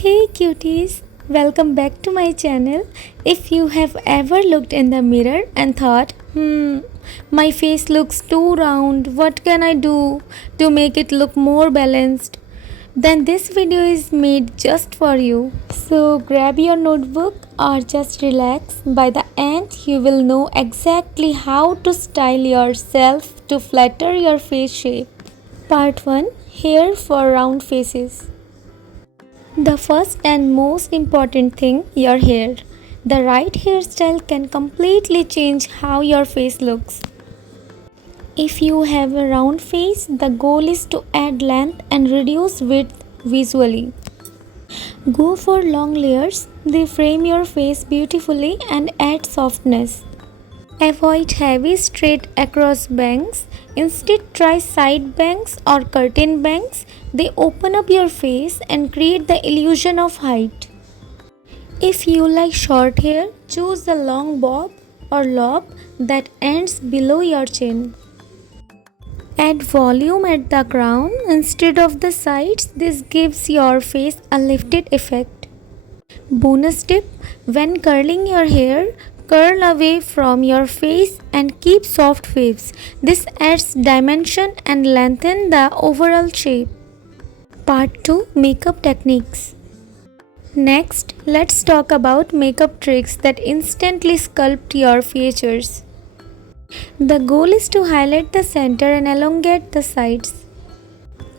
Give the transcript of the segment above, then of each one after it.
Hey cuties, welcome back to my channel. If you have ever looked in the mirror and thought, my face looks too round, what can I do to make it look more balanced? Then this video is made just for you. So grab your notebook or just relax. By the end, you will know exactly how to style yourself to flatter your face shape. Part 1, Hair for Round Faces. The first and most important thing, your hair. The right hairstyle can completely change how your face looks. If you have a round face, the goal is to add length and reduce width visually. Go for long layers, they frame your face beautifully and add softness. Avoid heavy straight across bangs. Instead, try side bangs or curtain bangs. They open up your face and create the illusion of height. If you like short hair, choose a long bob or lob that ends below your chin. Add volume at the crown instead of the sides. This gives your face a lifted effect. Bonus tip: when curling your hair, curl away from your face and keep soft waves. This adds dimension and lengthens the overall shape. Part 2, Makeup Techniques. Next, let's talk about makeup tricks that instantly sculpt your features. The goal is to highlight the center and elongate the sides.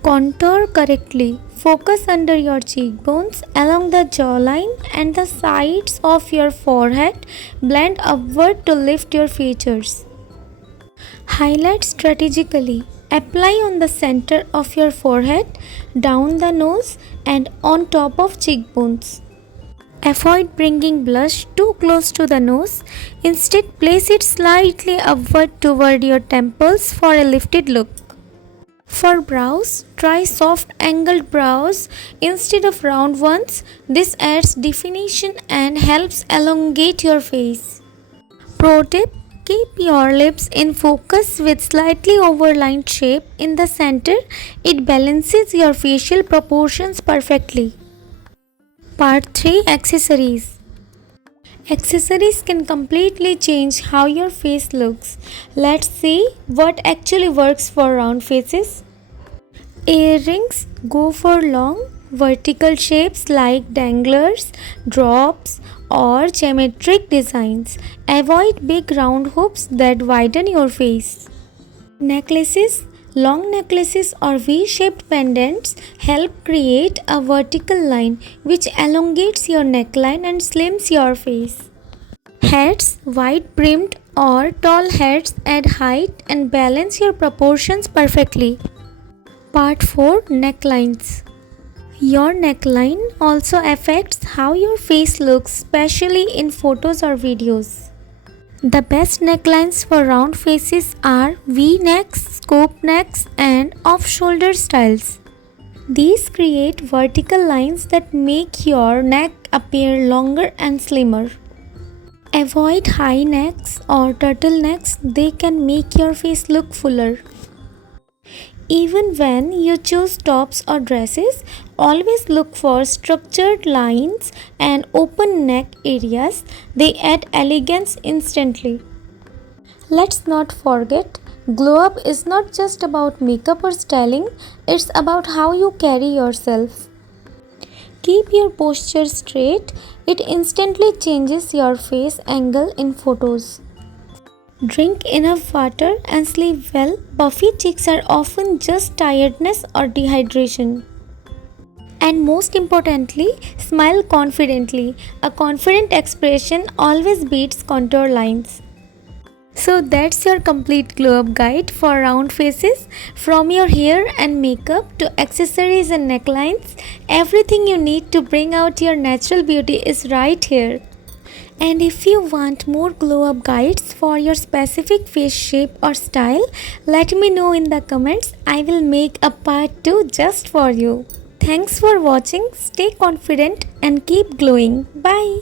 Contour correctly. Focus under your cheekbones, along the jawline and the sides of your forehead. Blend upward to lift your features. Highlight strategically. Apply on the center of your forehead, down the nose and on top of cheekbones. Avoid bringing blush too close to the nose. Instead, place it slightly upward toward your temples for a lifted look. For brows, try soft angled brows instead of round ones. This adds definition and helps elongate your face. Pro tip: keep your lips in focus with slightly overlined shape in the center. It balances your facial proportions perfectly. Part 3, Accessories. Accessories can completely change how your face looks. Let's see what actually works for round faces. Earrings: go for long, vertical shapes like danglers, drops, or geometric designs. Avoid big round hoops that widen your face. Necklaces: long necklaces or V-shaped pendants help create a vertical line which elongates your neckline and slims your face. Hats: wide brimmed or tall hats add height and balance your proportions perfectly. Part 4, Necklines. Your neckline also affects how your face looks, especially in photos or videos. The best necklines for round faces are V-necks, scoop necks, and off-shoulder styles. These create vertical lines that make your neck appear longer and slimmer. Avoid high necks or turtlenecks, they can make your face look fuller. Even when you choose tops or dresses, always look for structured lines and open neck areas. They add elegance instantly. Let's not forget, glow up is not just about makeup or styling, it's about how you carry yourself. Keep your posture straight, it instantly changes your face angle in photos. Drink enough water and sleep well. Puffy cheeks are often just tiredness or dehydration. And most importantly, smile confidently. A confident expression always beats contour lines. So that's your complete glow up guide for round faces. From your hair and makeup to accessories and necklines, everything you need to bring out your natural beauty is right here. And if you want more glow up guides for your specific face shape or style, let me know in the comments. I will make a part 2 just for you. Thanks for watching. Stay confident and keep glowing. Bye.